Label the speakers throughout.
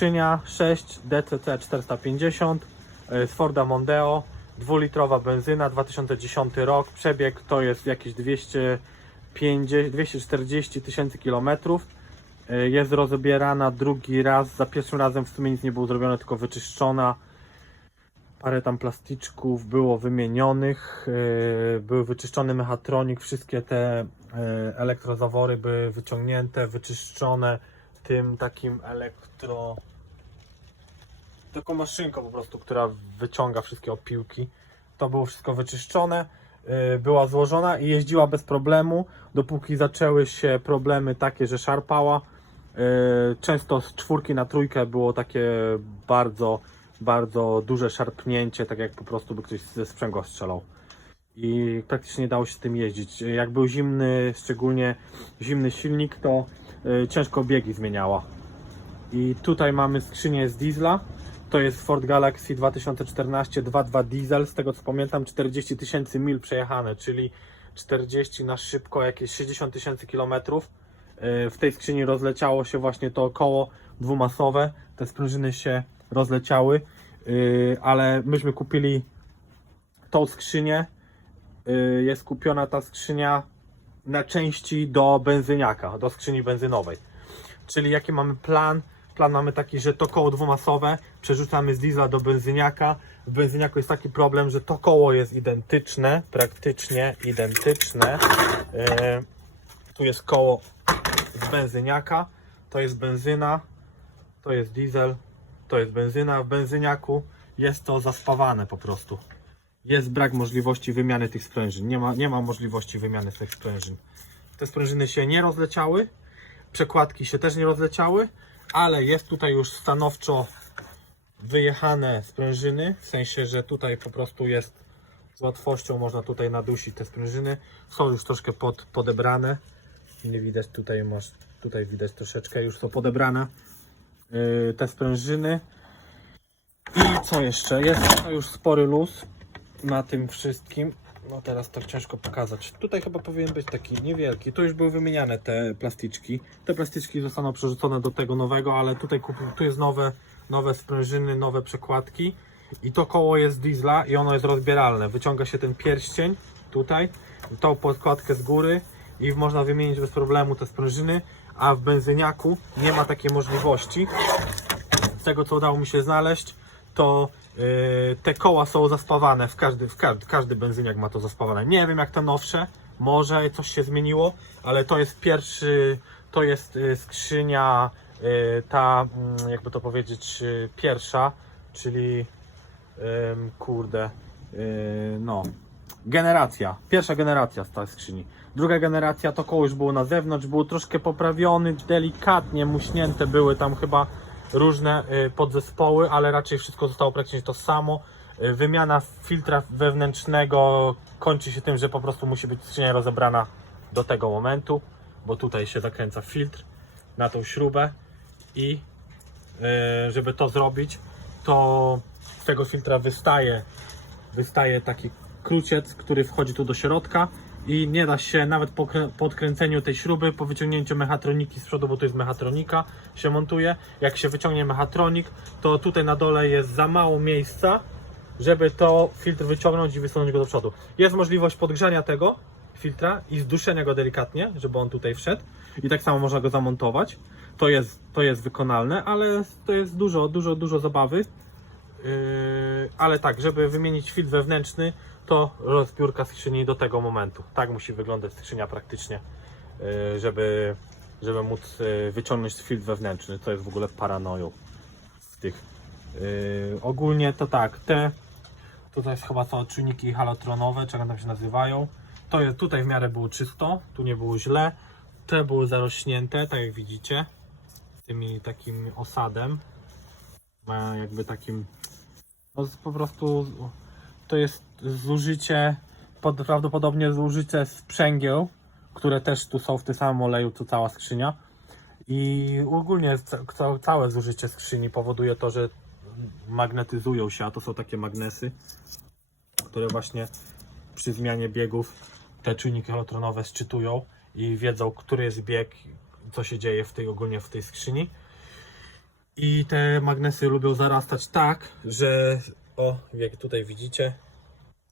Speaker 1: skrzynia 6 DCC 450 e, z Forda Mondeo, dwulitrowa benzyna, 2010 rok, przebieg to jest jakieś 250, 240 tysięcy kilometrów. E, Jest rozbierana drugi raz, za pierwszym razem w sumie nic nie było zrobione, tylko wyczyszczona. Parę tam plasticzków było wymienionych, e, był wyczyszczony mechatronik, wszystkie te e, elektrozawory były wyciągnięte, wyczyszczone tym takim elektro... Taką maszynką po prostu, która wyciąga wszystkie opiłki. To było wszystko wyczyszczone, e, była złożona i jeździła bez problemu, dopóki zaczęły się problemy takie, że szarpała. E, Często z czwórki na trójkę było takie bardzo, bardzo duże szarpnięcie, tak jak po prostu by ktoś ze sprzęgła strzelał. I praktycznie nie dało się tym jeździć. Jak był zimny, szczególnie zimny silnik, to e, ciężko biegi zmieniała. I tutaj mamy skrzynię z diesla. To jest Ford Galaxy 2014 2.2 diesel. Z tego co pamiętam, 40 tysięcy mil przejechane, czyli 40 na szybko, jakieś 60 tysięcy kilometrów. E, W tej skrzyni rozleciało się właśnie to koło dwumasowe. Te sprężyny się rozleciały, e, ale myśmy kupili tą skrzynię. E, Jest kupiona ta skrzynia na części do benzyniaka, do skrzyni benzynowej. Czyli jaki mamy plan? Plan mamy taki, że to koło dwumasowe przerzucamy z diesla do benzyniaka. W benzyniaku jest taki problem, że to koło jest identyczne, praktycznie identyczne. E, tu jest koło z benzyniaka, to jest benzyna, to jest diesel, to jest benzyna. W benzyniaku jest to zaspawane po prostu. Jest brak możliwości wymiany tych sprężyn. Nie ma, nie ma możliwości wymiany tych sprężyn. Te sprężyny się nie rozleciały, przekładki się też nie rozleciały, ale jest tutaj już stanowczo wyjechane sprężyny, w sensie, że tutaj po prostu jest z łatwością można tutaj nadusić te sprężyny. Są już troszkę pod, podebrane. Nie widać tutaj masz, tutaj widać troszeczkę już są podebrane yy, te sprężyny. I co jeszcze? Jest już spory luz na tym wszystkim. No teraz tak ciężko pokazać. Tutaj chyba powinien być taki niewielki. Tu już były wymieniane te plastyczki. Te plastyczki zostaną przerzucone do tego nowego, ale tutaj tu jest nowe, nowe sprężyny, nowe przekładki. I to koło jest diesla i ono jest rozbieralne. Wyciąga się ten pierścień tutaj, tą podkładkę z góry i można wymienić bez problemu te sprężyny, a w benzyniaku nie ma takiej możliwości. Z tego co udało mi się znaleźć, to te koła są zaspawane w każdy, w każdy, każdy benzyniak ma to zaspawane. Nie wiem jak te nowsze, może coś się zmieniło, ale to jest pierwszy, to jest yy, skrzynia yy, ta, mm, jakby to powiedzieć, pierwsza, czyli kurde, no, generacja, pierwsza generacja z tej skrzyni. Druga generacja to koło już było na zewnątrz, było troszkę poprawiony, delikatnie muśnięte były tam chyba różne y, podzespoły, ale raczej wszystko zostało praktycznie to samo. Y, Wymiana filtra wewnętrznego kończy się tym, że po prostu musi być skrzynia rozebrana do tego momentu, bo tutaj się zakręca filtr na tą śrubę i y, żeby to zrobić, to z tego filtra wystaje, wystaje taki kruciec, który wchodzi tu do środka i nie da się nawet po, krę- po odkręceniu tej śruby, po wyciągnięciu mechatroniki z przodu, bo to jest mechatronika, się montuje. Jak się wyciągnie mechatronik, to tutaj na dole jest za mało miejsca, żeby to filtr wyciągnąć i wysunąć go do przodu. Jest możliwość podgrzania tego filtra i zduszenia go delikatnie, żeby on tutaj wszedł i tak samo można go zamontować. To jest, to jest wykonalne, ale to jest dużo, dużo, dużo zabawy. Yy, ale tak, żeby wymienić filtr wewnętrzny, to rozbiórka skrzyni do tego momentu. Tak musi wyglądać skrzynia praktycznie, yy, żeby, żeby móc yy, wyciągnąć filtr wewnętrzny, co jest w ogóle paranoją w tych. Yy, ogólnie to tak, te tutaj jest chyba są czujniki halotronowe, czego tam się nazywają. To jest, tutaj w miarę było czysto, tu nie było źle. Te były zarośnięte, tak jak widzicie, tymi takim osadem. Jakby takim no, po prostu to jest zużycie, pod, prawdopodobnie zużycie sprzęgieł, które też tu są w tym samym oleju, tu cała skrzynia. I ogólnie ca, ca, całe zużycie skrzyni powoduje to, że magnetyzują się, a to są takie magnesy, które właśnie przy zmianie biegów te czujniki elektronowe szczytują i wiedzą, który jest bieg, co się dzieje w tej ogólnie w tej skrzyni. I te magnesy lubią zarastać tak, że o, jak tutaj widzicie,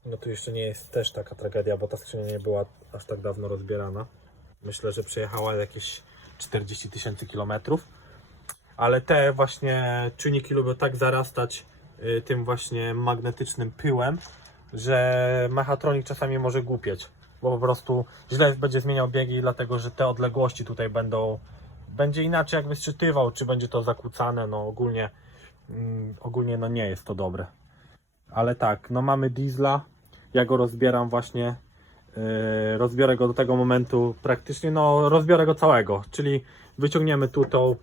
Speaker 1: no tu jeszcze nie jest też taka tragedia, bo ta skrzynia nie była aż tak dawno rozbierana. Myślę, że przejechała jakieś 40 tysięcy kilometrów. Ale te właśnie czujniki lubią tak zarastać y, tym właśnie magnetycznym pyłem, że mechatronik czasami może głupieć, bo po prostu źle będzie zmieniał biegi, dlatego że te odległości tutaj będą, będzie inaczej jakby sczytywał, czy będzie to zakłócane, no ogólnie, mm, ogólnie no nie jest to dobre. Ale tak, no mamy diesla, ja go rozbieram właśnie, yy, rozbiorę go do tego momentu praktycznie, no rozbiorę go całego, czyli wyciągniemy tu tą,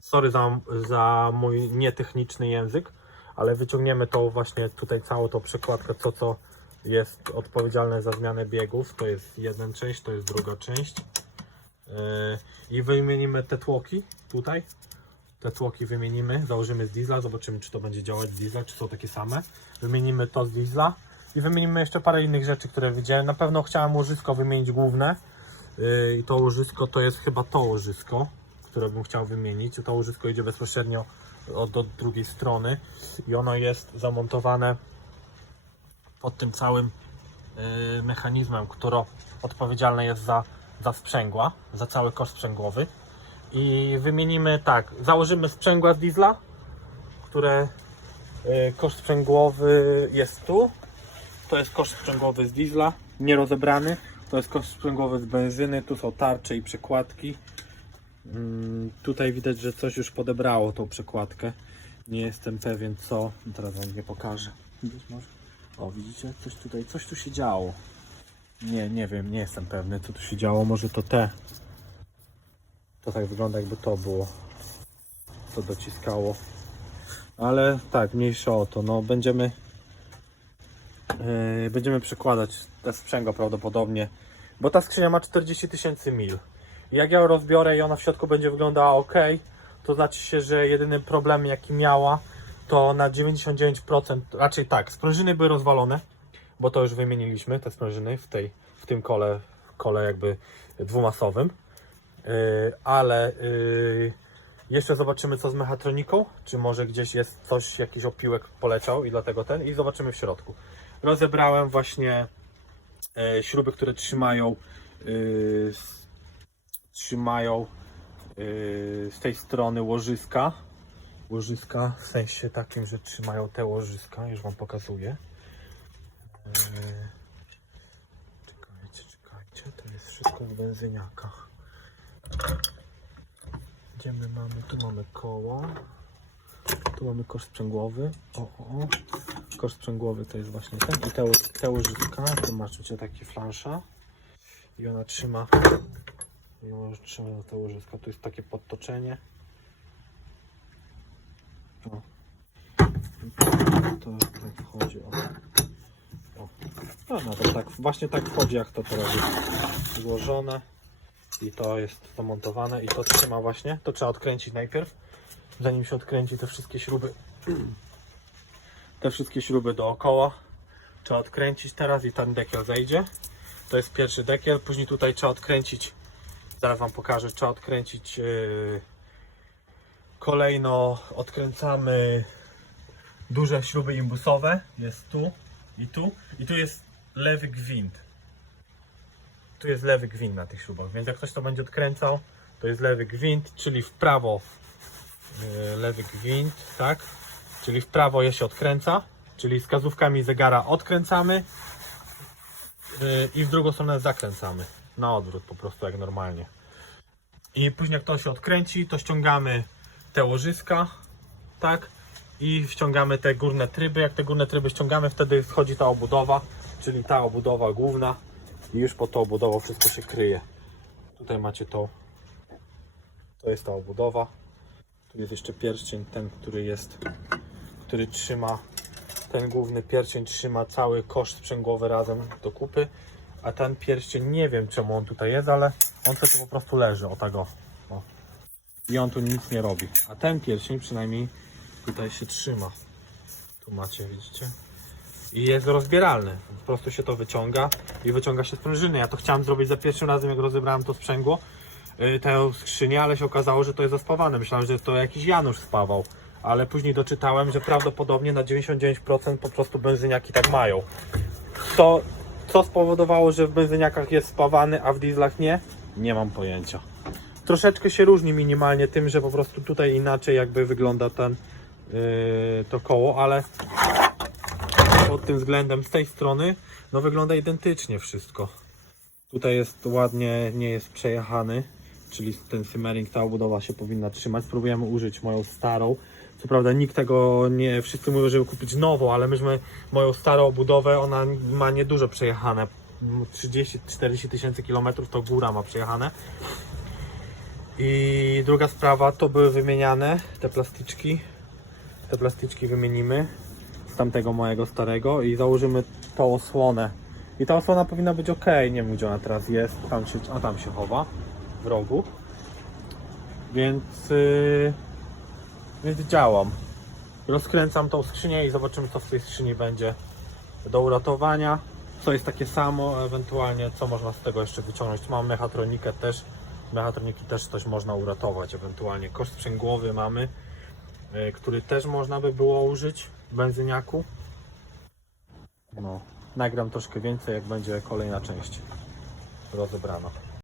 Speaker 1: sorry za, za mój nietechniczny język, ale wyciągniemy tą właśnie tutaj całą tą przekładkę, co co jest odpowiedzialne za zmianę biegów, to jest jedna część, to jest druga część. Yy, i wymienimy te tłoki tutaj, te tłoki wymienimy, założymy z diesla, zobaczymy czy to będzie działać z diesla, czy są takie same. Wymienimy to z diesla i wymienimy jeszcze parę innych rzeczy, które widziałem. Na pewno chciałem łożysko wymienić główne yy, i to łożysko to jest chyba to łożysko, które bym chciał wymienić. To łożysko idzie bezpośrednio od, od drugiej strony i ono jest zamontowane pod tym całym yy, mechanizmem, który odpowiedzialny jest za, za sprzęgła, za cały koszt sprzęgłowy i wymienimy tak, założymy sprzęgła z diesla, które y, koszt sprzęgłowy jest tu. To jest koszt sprzęgłowy z diesla, nierozebrany. To jest koszt sprzęgłowy z benzyny. Tu są tarcze i przekładki. Mm, Tutaj widać, że coś już podebrało tą przekładkę. Nie jestem pewien co. Teraz wam nie pokażę. O, widzicie? Coś tutaj, coś tu się działo. Nie, nie wiem, nie jestem pewny co tu się działo. Może to te. To tak wygląda jakby to było. Co dociskało. Ale tak, mniejsza o to. No będziemy yy, będziemy przekładać te sprzęgła prawdopodobnie. Bo ta skrzynia ma 40 tysięcy mil. Jak ja ją rozbiorę i ona w środku będzie wyglądała ok, to znaczy się, że jedyny problem jaki miała, to na 99%, raczej tak, sprężyny były rozwalone, bo to już wymieniliśmy, te sprężyny w, tej, w tym kole, kole jakby dwumasowym. Yy, ale yy, jeszcze zobaczymy co z mechatroniką, czy może gdzieś jest coś, jakiś opiłek poleciał i dlatego ten i zobaczymy w środku. Rozebrałem właśnie e, śruby, które trzymają trzymają z tej strony łożyska. Łożyska w sensie takim, że trzymają te łożyska, już Wam pokazuję. Czekajcie, czekajcie, to jest wszystko w benzyniakach. Mamy? Tu mamy koła. Tu mamy kosz sprzęgłowy. O, o, o. Kosz sprzęgłowy to jest właśnie ten. I te łożyska. Tu macie takie flansza. I ona trzyma. I ona trzyma te łożyska. Tu jest takie podtoczenie. O. To tak wchodzi. O. O. No, no to tak, właśnie tak wchodzi jak to teraz jest złożone i to jest zamontowane i to trzyma właśnie, to trzeba odkręcić najpierw. Zanim się odkręci te wszystkie śruby. Te wszystkie śruby dookoła trzeba odkręcić teraz i ten dekiel zejdzie to jest pierwszy dekiel, później tutaj trzeba odkręcić zaraz wam pokażę, trzeba odkręcić yy, kolejno odkręcamy duże śruby imbusowe. Jest tu i tu. I tu jest lewy gwint tu jest lewy gwint na tych śrubach, więc jak ktoś to będzie odkręcał, to jest lewy gwint, czyli w prawo yy, lewy gwint, tak? Czyli w prawo je się odkręca, czyli wskazówkami zegara odkręcamy yy, i w drugą stronę zakręcamy. Na odwrót po prostu jak normalnie. I później jak to się odkręci, to ściągamy te łożyska, tak? I ściągamy te górne tryby. Jak te górne tryby ściągamy, wtedy wchodzi ta obudowa, czyli ta obudowa główna i już po tą obudową wszystko się kryje. Tutaj macie to. To jest ta obudowa. Tu jest jeszcze pierścień, ten, który jest, który trzyma, ten główny pierścień trzyma cały kosz sprzęgłowy razem do kupy. A ten pierścień, nie wiem czemu on tutaj jest, ale on sobie po prostu leży, o tak o. o. I on tu nic nie robi. A ten pierścień przynajmniej tutaj się trzyma. Tu macie, widzicie? I jest rozbieralny. Po prostu się to wyciąga i wyciąga się sprężyny. Ja to chciałem zrobić za pierwszym razem, jak rozebrałem to sprzęgło, y, tę skrzynię, ale się okazało, że to jest zaspawane. Myślałem, że to jakiś Janusz spawał. Ale później doczytałem, że prawdopodobnie na 99% po prostu benzyniaki tak mają. Co, co spowodowało, że w benzyniakach jest spawany, a w dieslach nie? Nie mam pojęcia. Troszeczkę się różni minimalnie tym, że po prostu tutaj inaczej jakby wygląda ten yy, to koło, ale pod tym względem z tej strony no wygląda identycznie wszystko. Tutaj jest ładnie, nie jest przejechany, czyli ten simmering, ta obudowa się powinna trzymać. Spróbujemy użyć moją starą. Co prawda nikt tego nie, wszyscy mówią, żeby kupić nową, ale myśmy moją starą obudowę, ona ma niedużo przejechane. 30-40 tysięcy kilometrów to góra ma przejechane. I druga sprawa, to były wymieniane te plasticzki. Te plasticzki wymienimy tamtego mojego starego i założymy tą osłonę. I ta osłona powinna być ok. Nie wiem gdzie ona teraz jest. Tam się, a tam się chowa w rogu. Więc, yy, więc działam. Rozkręcam tą skrzynię i zobaczymy co w tej skrzyni będzie do uratowania. Co jest takie samo, ewentualnie co można z tego jeszcze wyciągnąć. Mam mechatronikę też. Mechatroniki też coś można uratować, ewentualnie kosz sprzęgłowy mamy, y, który też można by było użyć benzyniaku. No, nagram troszkę więcej, jak będzie kolejna część rozebrana.